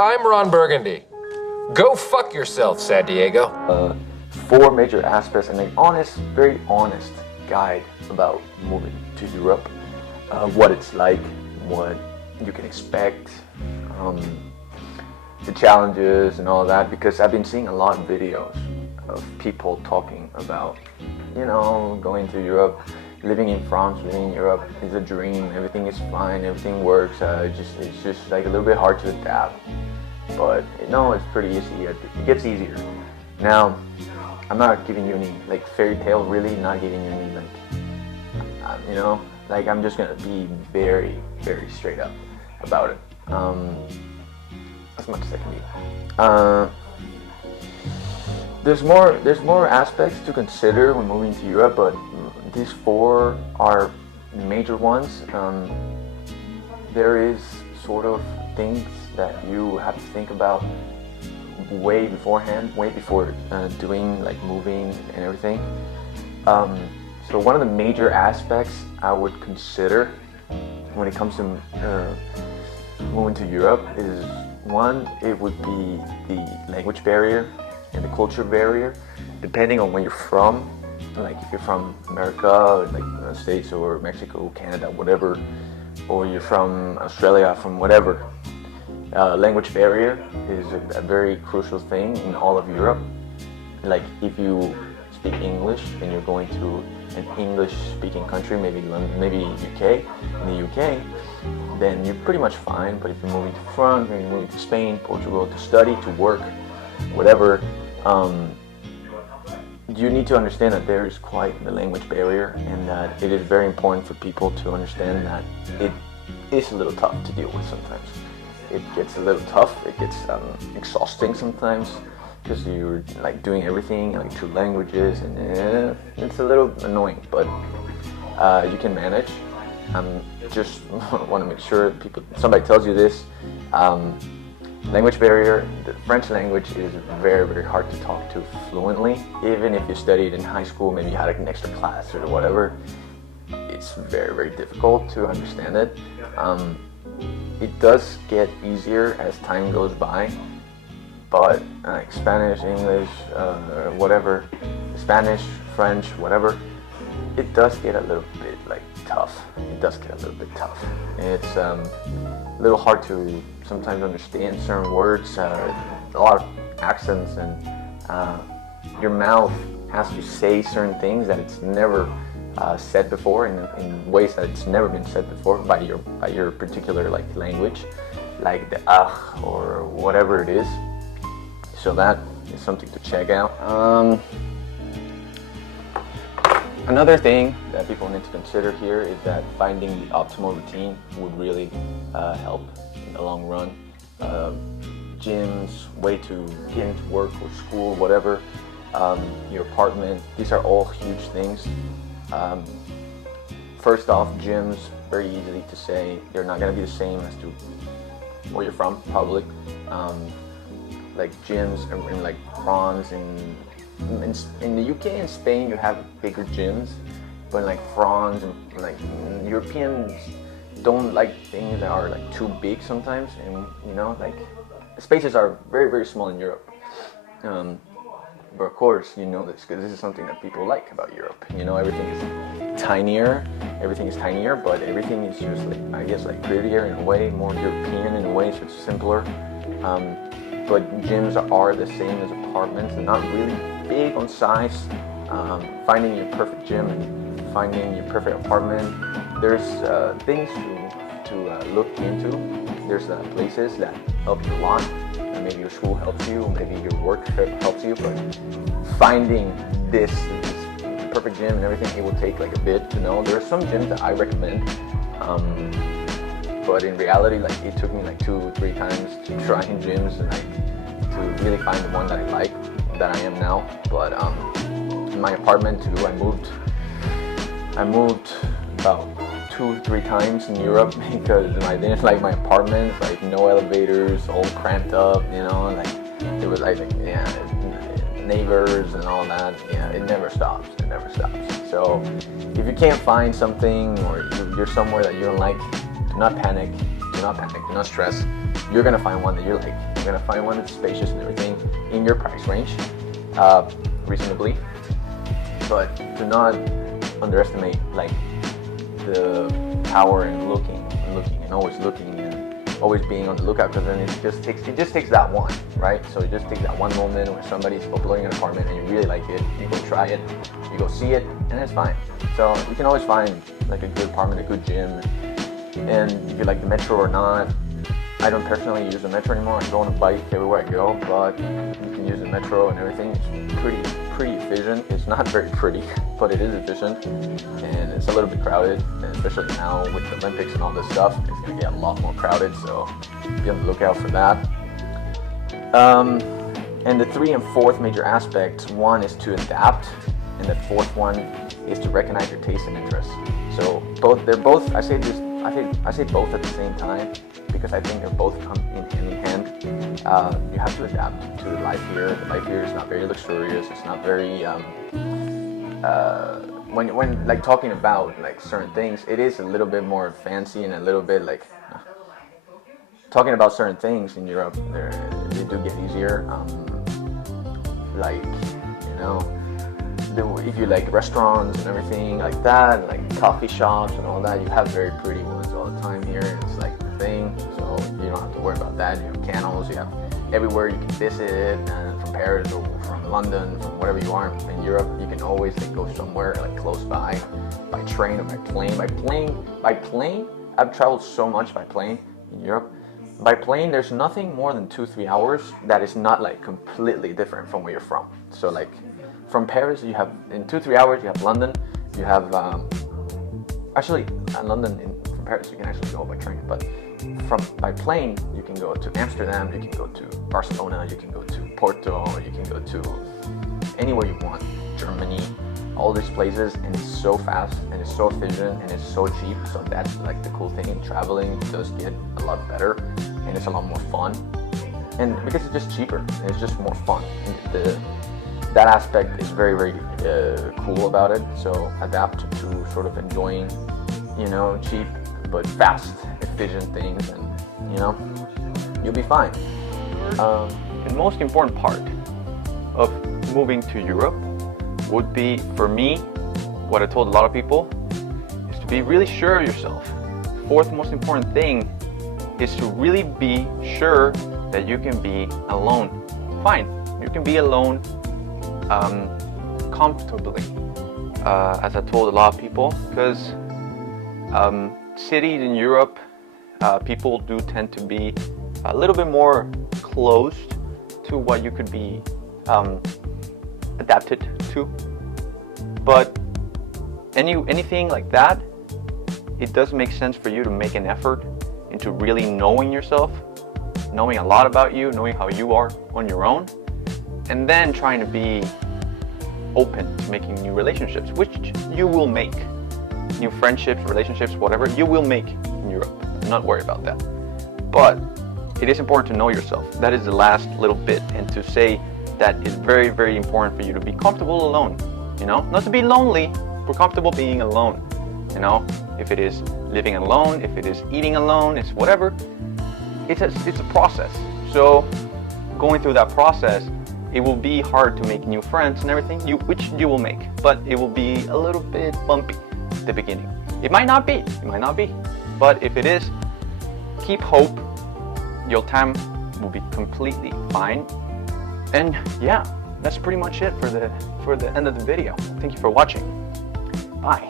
I'm Ron Burgundy. Go fuck yourself, San Diego. 4 major aspects and an honest, very honest guide about moving to Europe. What it's like, what you can expect, the challenges and all that, because I've been seeing a lot of videos of people talking about, you know, going to Europe, living in France, living in Europe is a dream, everything is fine, everything works, it's just like a little bit hard to adapt, but no, it's pretty easy, it gets easier. Now, I'm not giving you any like fairy tale, really not giving you any like, you know, like I'm just gonna be very, very straight up about it, as much as I can be. There's more aspects to consider when moving to Europe, but these 4 are major ones. There is sort of things that you have to think about way beforehand, way before doing like moving and everything. So one of the major aspects I would consider when it comes to moving to Europe is, one, it would be the language barrier and the culture barrier, depending on where you're from. Like if you're from America, like States or Mexico, Canada, whatever, or you're from Australia, from whatever. Language barrier is a very crucial thing in all of Europe. Like if you speak English and you're going to an English-speaking country, maybe London, maybe UK, in the UK, then you're pretty much fine. But if you're moving to France, maybe you're moving to Spain, Portugal, to study, to work, whatever, you need to understand that there is quite the language barrier, and that it is very important for people to understand that it is a little tough to deal with sometimes. It gets a little tough, it gets exhausting sometimes, because you're like doing everything like 2 languages, and it's a little annoying, but you can manage. Just want to make sure somebody tells you this. Language barrier, the French language is very, very hard to talk to fluently. Even if you studied in high school, maybe you had an extra class or whatever, it's very, very difficult to understand it. It does get easier as time goes by, but like Spanish, English, whatever, Spanish, French, whatever, it does get a little bit like tough. It does get a little bit tough. It's a little hard to sometimes understand certain words, a lot of accents, and your mouth has to say certain things that it's never said before, in ways that it's never been said before by your particular like language, like the or whatever it is. So that is something to check out. Another thing that people need to consider here is that finding the optimal routine would really help in the long run. Gyms, way to get into work or school, whatever, your apartment, these are all huge things. First off, gyms, very easily to say, they're not going to be the same as to where you're from, probably. Like gyms in like France, in the UK and Spain, you have bigger gyms, but in like France and like Europeans don't like things that are like too big sometimes, and you know, like the spaces are very, very small in Europe. But of course, you know this because this is something that people like about Europe. You know, everything is tinier, but everything is just like, I guess, like prettier in a way, more European in a way, so it's simpler. But gyms are the same as apartments. They're not really big on size. Finding your perfect gym and finding your perfect apartment, there's things to look into. There's places that help you a lot. Maybe your school helps you, maybe your work helps you, but finding this perfect gym and everything, it will take like a bit to know. There are some gyms that I recommend, but in reality, like it took me like 2-3 times to try in gyms and like to really find the one that I like, that I am now. But in my apartment too, I moved about 2-3 times in Europe because I didn't like my apartment, like no elevators, all cramped up, you know, like it was like yeah, neighbors and all that. Yeah, it never stops. So if you can't find something, or you're somewhere that you don't like, do not panic, do not stress. You're gonna find one that you like. gonna find one that's spacious and everything in your price range, reasonably. But do not underestimate like the power in looking and always looking and always being on the lookout, because then it just takes that one, right? So it just takes that one moment where somebody's uploading an apartment and you really like it, you go try it, you go see it, and it's fine. So you can always find like a good apartment, a good gym, and if you like the metro or not. I don't personally use the metro anymore. I go on a bike everywhere I go, but you can use the metro and everything. It's pretty efficient. It's not very pretty, but it is efficient, and it's a little bit crowded, and especially now with the Olympics and all this stuff, it's gonna get a lot more crowded, so be on the lookout for that. And the 3 and 4th major aspects, one is to adapt, and the 4th one is to recognize your tastes and interests. So they're both, I say both at the same time, because I think they both come in hand. You have to adapt to life here. Life here is not very luxurious. It's not very when like talking about like certain things, it is a little bit more fancy and a little bit like talking about certain things in Europe. They do get easier. Like, you know, if you like restaurants and everything like that, like coffee shops and all that, you have very pretty ones all the time here. It's like the thing, so you don't have to worry about that. You have canals, you have everywhere you can visit, and from Paris or from London, from wherever you are in Europe, you can always like go somewhere like close by train or by plane. By plane, I've traveled so much by plane in Europe. By plane, there's nothing more than 2-3 hours that is not like completely different from where you're from. So like from Paris, you have in 2-3 hours, you have London. You have actually from Paris, you can actually go by train, but by plane, you can go to Amsterdam, you can go to Barcelona, you can go to Porto, you can go to anywhere you want, Germany, all these places, and it's so fast and it's so efficient and it's so cheap. So that's like the cool thing. Traveling does get a lot better and it's a lot more fun, and because it's just cheaper and it's just more fun. And that aspect is very, very cool about it. So adapt to sort of enjoying, you know, cheap but fast, efficient things, and you know, you'll be fine. The most important part of moving to Europe would be, for me, what I told a lot of people, is to be really sure of yourself. 4th most important thing is to really be sure that you can be alone. Fine, you can be alone comfortably, as I told a lot of people, because cities in Europe, people do tend to be a little bit more closed to what you could be adapted to. But anything like that, it does make sense for you to make an effort into really knowing yourself, knowing a lot about you, knowing how you are on your own, and then trying to be open to making new relationships, which you will make. New friendships, relationships, whatever, you will make in Europe. Do not worry about that. But it is important to know yourself. That is the last little bit, and to say that it's very, very important for you to be comfortable alone. You know, not to be lonely, but comfortable being alone. You know, if it is living alone, if it is eating alone, it's whatever. It's a process. So going through that process, it will be hard to make new friends and everything, which you will make, but it will be a little bit bumpy at the beginning. It might not be, but if it is, keep hope. Your time will be completely fine. And yeah, that's pretty much it for the end of the video. Thank you for watching. Bye.